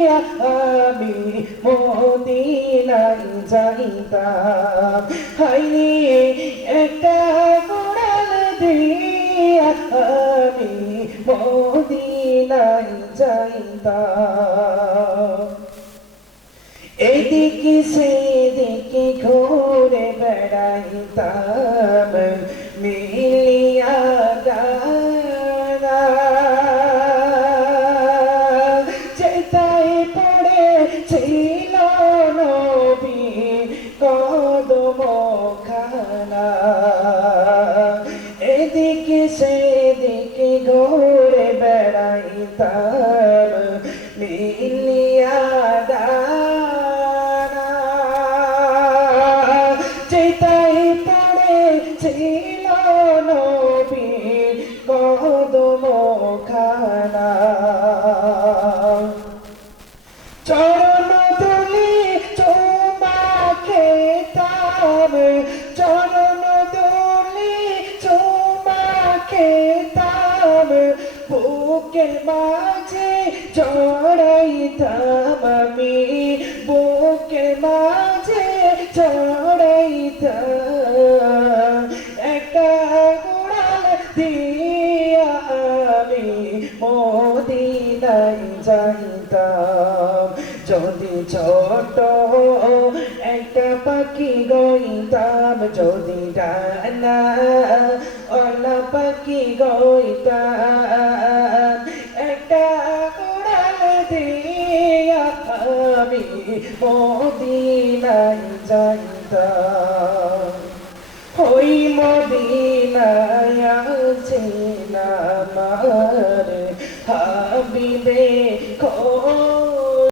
আমি মদিনায় যাইতাম হাইরে একটা কোরআন দিয়া আমি মদিনায় যাইতাম এদিকে সেদিকে ঘুরে বেড়াইতাম মিলিয়া গানা যেটাই পড়ে ছিল নবী কদম খানা এদিকে সেদিকে ঘুরে বেড়াইতাম মিলিয়া যেটাই পড়েছিল নবীর কদম খানা চরণ ধুলি চুমা খেতাম চরণ ধুলি চুমা খেতাম বুকের মাঝে চড়াইতাম আমি বুকের মাঝে চড়াইতাম একটা কোরআন দিয়া আমি মদিনায় যাইতাম যদি ছোট একটা পাখি গইতাম যদি ডানা ওলা পাখি গইতাম একটা কোরআন দিয়া আমি মদিনায় যাইতাম ওই মদিনায় আছেন আমার হাবিবে